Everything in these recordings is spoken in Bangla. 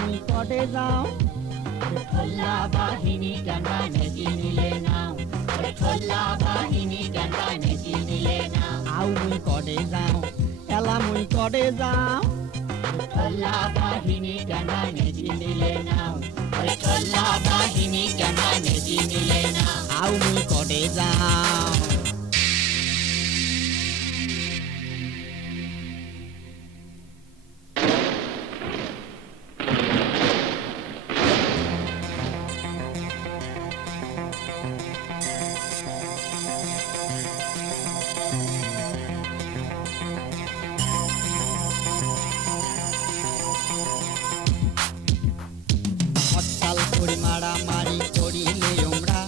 মুই কটে যাও। ঠোল্লা বাহিনী নেকি নিলে নাও। ঠোল্লা বাহিনী কেনবা নেকি নিলে নাও। আউ মুই কটে যাও এলা মুই কটে যাও ঠোল্লা বাহিনী কেনবা নেকি নিলে নাও। ঠোল্লা বাহিনী কেনবা নেকি নিলে নাও। আউ মুই কটে যাও। হরতাল করি মারামারি করিলে আমরা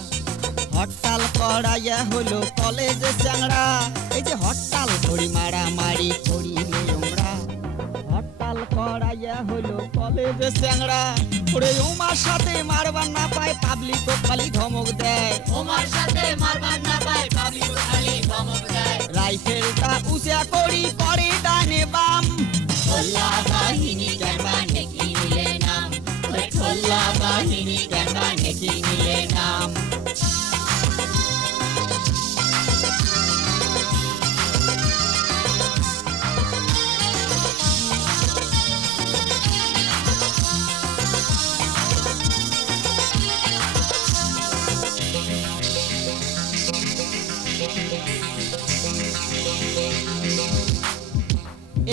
হরতাল করাইয়া হলো কলেজে চ্যাংড়া। এই যে হরতাল করি মারামারি করিলে আমরা হরতাল করাইয়া হলো কলেজে চ্যাংড়া। ওরে উমার সাথে মারবার না পায় পাবলিক খালি ধমক দেয়। ওমার সাথে মারবার না পায় পাবলিক খালি ধমক দেয়। রাইফেলটা উঁচা করি পরে ডানে বাম। ঠোল্লা নেকি নিলে নাম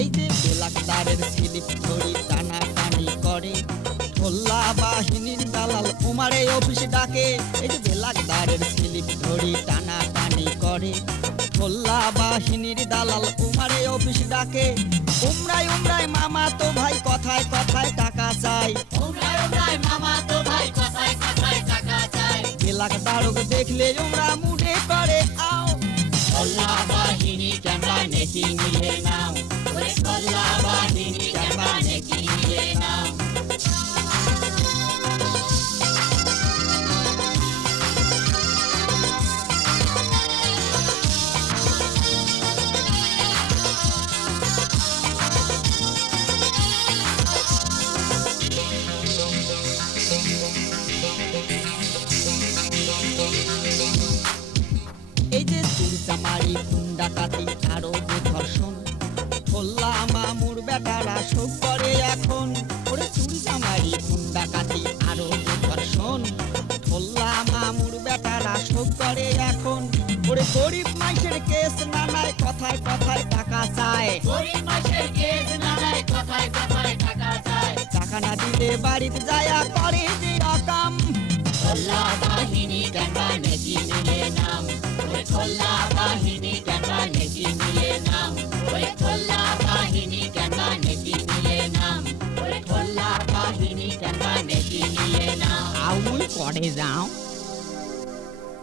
এই যে বেলাকদারের স্লিপ ধরি বাহিনীর দালাল উমারে অফিস ডাকে। এই যে বেলাকদারের স্লিপ ধরি টানা টানি করে বাহিনীর দালাল উমারে অফিস ডাকে। উমরাই উমরাই মামা তো ভাই কথায় কথায় টাকা চাই উমরায় উমরায় মামা তো ভাই কথায় কথায় টাকা চায়। বেলাকদারক দেখলে উমরা মুডে করে আও। বাহিনী নেকি নিলে নাও ঠোল্লা মামুর বেটারা সব করে এখন। ওরে চুরি চামারি গুন্ডা কাটি আরও ধর্ষণ ঠোল্লা মামুর বেটারা সব করে এখন। ওরে গরিব মাইসের কেস নানায় কথায় কথায় টাকা চায়। গরিব মাসের কেস নানায় কথায় কথায় টাকা চায়। টাকা না দিলে বাড়িতে যায়া করে যে অকাম। ঠোল্লা বাহিনী কেনবা নেকি নিলে নাম? ঠোল্লা বাহিনী কেনবা নেকি নিলে ওরে ঠোল্লা বাহিনী কেনবা নেকি